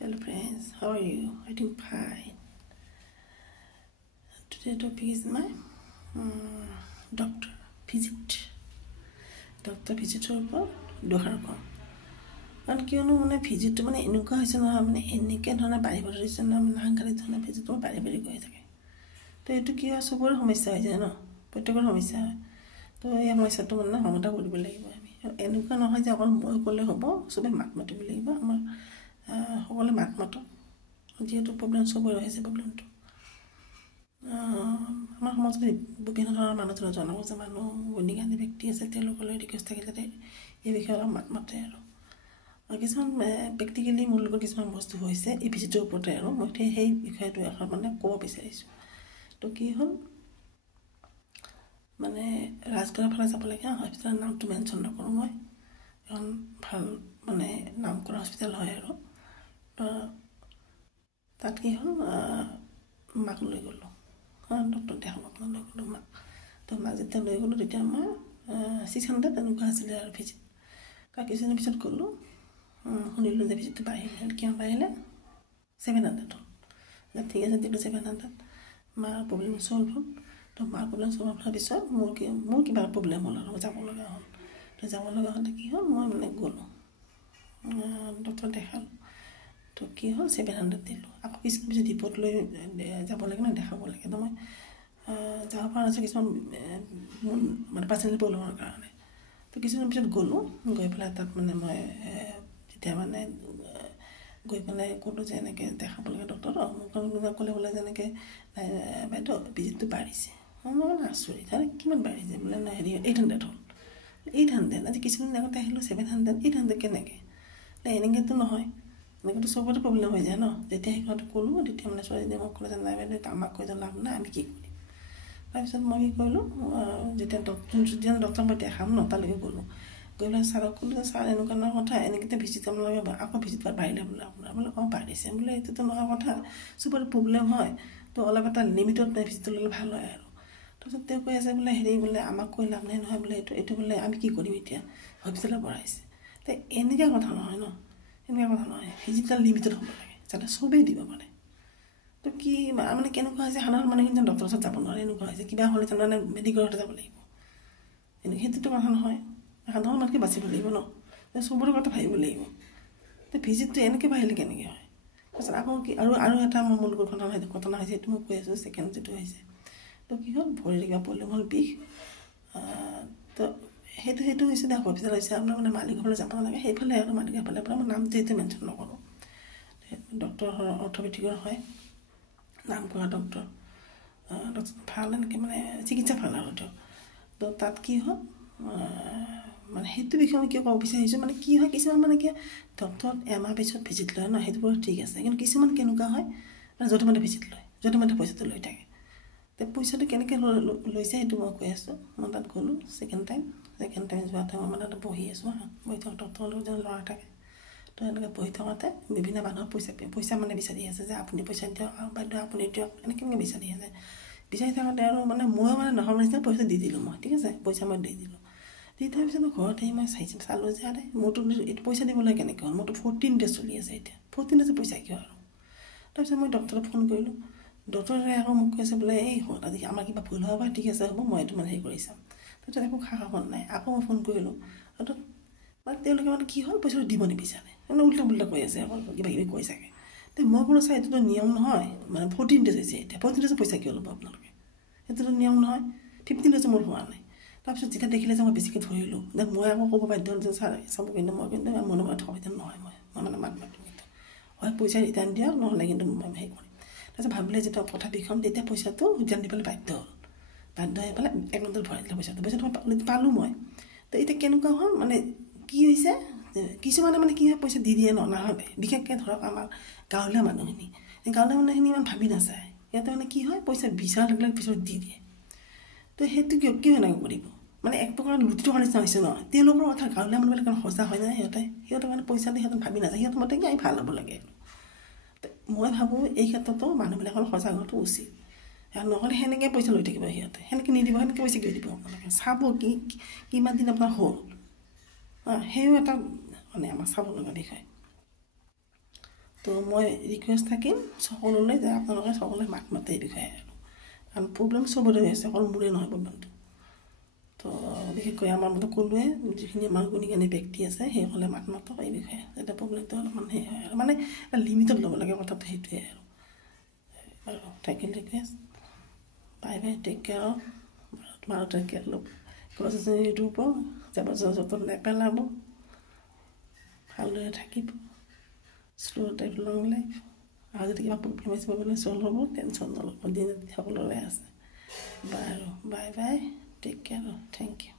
Hello friends, how are you? I doing fine. Today's topic is my doctor visit. Doctor visitor ওপৰত দোষাৰ কম কাৰণ কিয়নো মানে ভিজিটটো মানে এনেকুৱা হৈছে নহয় মানে এনেকৈ ধৰণে বাঢ়ি বাঢ়ি হৈছে নহয় মানে সাংঘাতিক ধৰণে ভিজিটটো বাঢ়ি বাঢ়ি গৈ থাকে তো এইটো কি হয় চবৰে সমস্যা হৈ যায় ন প্ৰত্যেকৰ সমস্যা হয় তো এই সমস্যাটো মানে সমাধান কৰিব লাগিব আমি এনেকুৱা নহয় যে অকল মই ক'লে হ'ব চবে মাত মাতিব লাগিব আমাৰ সকলোৱে মাত মাতক যেহেতু প্ৰব্লেম চবৰে হৈছে প্ৰব্লেমটো আমাৰ সমাজত বিভিন্ন ধৰণৰ মানুহ জনগোষ্ঠীৰ মানুহ গুণীজ্ঞানী ব্যক্তি আছে তেওঁলোকলৈ ৰিকুৱেষ্ট থাকে যাতে এই বিষয়ে অলপ মাত মাতে আৰু কিছুমান প্ৰেক্টিকেলি মোৰ লগত কিছুমান বস্তু হৈছে এই ভিজিটৰ ওপৰতে আৰু মই সেই বিষয়টো এখন মানে ক'ব বিচাৰিছোঁ তো কি হ'ল মানে ৰাজগড়ৰ ফালে যাব লাগে হস্পিটেলৰ নামটো মেনশ্যন নকৰোঁ মই এখন ভাল মানে নাম কৰা হস্পিটেল হয় আৰু তাত কি হ'ল মাক লৈ গ'লোঁ ডক্টৰ দেখাব লৈ গ'লোঁ মাক তো মাক যেতিয়া লৈ গ'লোঁ তেতিয়া আমাৰ 600 তেনেকুৱা আছিলে আৰু ভিজিট কিছুদিনৰ পিছত গ'লোঁ শুনিলোঁ যে ভিজিটটো বাঢ়িলে কিয় বাঢ়িলে 700 হ'ল ঠিক আছে দিলোঁ 700 মাৰ প্ৰব্লেম চল্ভ হ'ল তো মাৰ প্ৰব্লেম চল্ভ হোৱাৰ পিছত মোৰ কিবা প্ৰব্লেম হ'ল আৰু যাব লগা হ'ল তো যাব লগা হ'লে কি হ'ল মই মানে গ'লোঁ ডক্টৰ দেখালোঁ তো কি হ'ল 700 দিলোঁ আকৌ কিছুমান পিছত ৰিপৰ্ট লৈ যাব লাগে ন দেখাব লাগে তো মই যাব পৰা নাছিল কিছুমান মানে পাৰ্চনেল প্ৰব্লেমৰ কাৰণে তো কিছুমান পিছত গ'লোঁ গৈ পেলাই তাত মানে মই যেতিয়া মানে গৈ পেলাই ক'লোঁ যে এনেকৈ দেখাব লাগে ডক্টৰক মোক ক'লে বোলে যে এনেকৈ বাইদেউ ভিজিটটো বাঢ়িছে মই মানে আচৰিত আৰু কিমান বাঢ়িছে বোলে হেৰি 800 হ'ল 800 আজি কিছুদিন আগতে আহিলোঁ 700 800 কেনেকৈ এনেকৈতো নহয় এনেকৈতো চবতে প্ৰব্লেম হৈ যায় ন যেতিয়া সেই কথাটো ক'লোঁ তেতিয়া মানে ছোৱালীজনীয়ে মোক ক'লে যে নাই বাইদেউ আমাক কৈ লাভ নাই আমি কি কৰিম তাৰপিছত মই কি কৰিলোঁ যেতিয়া ডক্টৰ মই দেখাম ন তালৈকে গ'লোঁ গৈ পেলাই ছাৰক ক'লোঁ যে ছাৰ এনেকুৱা নহয় কথা এনেকৈ ভিজিট আপোনালোকে আকৌ ভিজিট বাঢ়িলে বোলে আপোনাৰ বোলে বাঢ়িছে বোলে এইটোতো নহয় কথা চবৰে প্ৰব্লেম হয় তো অলপ এটা লিমিটত ভিজিট ল'লে ভাল হয় আৰু তাৰপিছত তেওঁ কৈ আছে বোলে হেৰি বোলে আমাক কৈ লাভ নাই নহয় বোলে এইটো বোলে আমি কি কৰিম এতিয়া হস্পিটেলত বঢ়াইছে তো এনেকুৱা কথা নহয় ন এনেকুৱা কথা নহয় ভিজিটৰ লিমিটেড হ'ব লাগে যাতে চবেই দিব পাৰে তো কি মানে কেনেকুৱা হৈছে সাধাৰণ মানুহখিনি ডক্টৰৰ ওচৰত যাব নোৱাৰে এনেকুৱা হৈছে কিবা হ'লে তাৰমানে মেডিকেলতে যাব লাগিব সেইটোতো কথা নহয় সাধাৰণ মানুহকে বাচিব লাগিব ন চবৰে কথা ভাবিব লাগিব তো ভিজিটটো এনেকৈ বাঢ়িলে কেনেকৈ হয় তাৰপিছত আকৌ কি আৰু এটা মোৰ লগত ঘটনা হৈছে এইটো মই কৈ আছোঁ ছেকেণ্ড যিটো হৈছে তো কি হ'ল ভৰিৰ কিবা প্ৰব্লেম হ'ল বিষ তো সেইটো হৈছে দে হস্পিটেল হৈছে আপোনাৰ মানে মালিকসকলে যাব নালাগে সেইফালে আৰু মালিকসকলে আপোনাৰ মই নামটো এতিয়া মেনশ্যন নকৰোঁ ডক্টৰ অৰ্থপেডিকৰ হয় নাম কৰা ডক্টৰ ভাল এনেকৈ মানে চিকিৎসা ভাল আৰু তেওঁ তো তাত কি হ'ল মানে সেইটো বিষয়ে মই কিয় ক'ব বিচাৰিছোঁ মানে কি হয় কিছুমান মানে কি ডক্টৰত এমাহ পিছত ভিজিট লয় ন সেইটো বাৰু ঠিক আছে কিন্তু কিছুমান কেনেকুৱা হয় মানে য'তে মতে ভিজিট লয় য'তে মতে পইচাটো লৈ থাকে তো পইচাটো কেনেকৈ লৈছে সেইটো মই কৈ আছোঁ মই তাত গ'লোঁ ছেকেণ্ড টাইম যোৱাতে মই মানে তাত বহি আছোঁ বহি থকা ডক্টৰৰ লগত যেন ল'ৰা থাকে তো এনেকৈ বহি থকাতে বিভিন্ন মানুহৰ পইচা মানে বিচাৰি আছে যে আপুনি পইচা দিয়ক বাইদেউ আপুনি দিয়ক এনেকৈ বিচাৰি আছে বিচাৰি থাকোঁতে আৰু মানে ময়ো মানে নহ'ব নিচিনা পইচা দি দিলোঁ মই ঠিক আছে পইচা মই দি দিলোঁ দি দিয়াৰ পিছত মই ঘৰত আহি মই চালোঁ যে আৰে মোৰতো এইটো পইচা দিবলৈ কেনেকৈ হ'ল মোৰতো 14 ডেজ চলি আছে এতিয়া 14 ডেজৰ পইচা কিয় আৰু তাৰপিছত মই ডক্টৰক ফোন কৰিলোঁ ডক্টৰে আকৌ মোক কৈছে বোলে এই হ'ল আজি আমাৰ কিবা ভুল হ'ব ঠিক আছে হ'ব মই এইটো মানে হেৰি কৰি চাম তাৰপিছত একো খবৰ নাই আকৌ মই ফোন কৰিলোঁ আৰু মানে তেওঁলোকে মানে কি হ'ল পইচাটো দিব নিবিচাৰে মানে উল্টা পুল্টা কৈ আছে অকল কিবা কিবি কৈ চাগে তো মই বোলো চাই এইটোতো নিয়ম নহয় মানে 14 ডেজ হৈছে এতিয়া 14 ডেজৰ পইচা কিয় ল'ব আপোনালোকে সেইটোতো নিয়ম নহয় 15 ডেজৰ মোৰ হোৱা নাই তাৰপিছত যেতিয়া দেখিলে যে মই বেছিকৈ ধৰিলোঁ যে মই আকৌ ক'ব বাধ্য যে ছাৰ চাব কিন্তু মই কিন্তু মনে মনে থকাই নহয় মই মানে মাত মাতিম কিন্তু হয় পইচা ৰিটাৰ্ণ দিয়ক নহ'লে কিন্তু মই হেৰি কৰিম তাৰপিছত ভাবিলে যেতিয়া কথা বিষম তেতিয়া পইচাটো ৰিটাৰ্ণ দিবলৈ বাধ্য হৈ পেলাই একাউণ্টত ভৰাই দিলে পইচাটো পালোঁ মই তো এতিয়া কেনেকুৱা হ'ল মানে কি হৈছে কিছুমানে মানে কি হয় পইচা দি দিয়ে নাভাবে বিশেষকৈ ধৰক আমাৰ গাঁৱলীয়া মানুহখিনি ইমান ভাবি নাচায় ইয়াতে মানে কি হয় পইচা বিচাৰ লাগিলে পিছত দি দিয়ে তো সেইটো কিয় এনেকৈ কৰিব মানে এক প্ৰকাৰ লুটি টকাৰ নিচিনা হৈছে ন তেওঁলোকৰ কথা গাঁৱলীয়া মানুহবিলাক কাৰণ সঁচা হয় নাই সিহঁতে মানে পইচা দি সিহঁতে ভাবি নাযায় সিহঁতৰ মতে কি আমি ভাল হ'ব লাগে মই ভাবোঁ এই ক্ষেত্ৰতো মানুহবিলাকৰ সজাগ হোৱাটো উচিত নহ'লে সেনেকৈ পইচা লৈ থাকিব সিহঁতে সেনেকৈ নিদিব সেনেকৈ পইচা কিয় দিব আপোনালোকে চাব কিমান দিন আপোনাৰ হ'ল সেয়াও এটা মানে আমাৰ চাব লগা বিষয় তো তো মই ৰিকুৱেষ্ট থাকিম সকলোলৈ যে আপোনালোকে সকলোৱে মাত মাতে এই বিষয়ে আৰু কাৰণ প্ৰব্লেম চবৰে হৈ আছে, অকল মোৰে নহয় প্ৰব্লেমটো। তো বিশেষকৈ আমাৰ মতে ক'লোৱে যিখিনি আমাৰ গুণীজ্ঞানী ব্যক্তি আছে সেইসকলে মাত মাতক এই বিষয়ে, যাতে প্ৰব্লেমটো অলপমান সেই হয় আৰু মানে লিমিটত ল'ব লাগে কথাটো, সেইটোৱে আৰু thank you request. Bye bye, take care, তোমাৰো টেক কেয়াৰ ল'ব, গছ গছনি ৰুব, জাবৰ জোঁথৰ নেপেলাব, ভালদৰে থাকিব, শ্ল' টাইপ লং লাইফ। আৰু যদি কিবা প্ৰব্লেম আছে প্ৰব্লেম চল্ভ হ'ব, টেনশ্যন নল'ব, দিন সকলোৰে আছে। বাৰু bye bye, take care, thank U.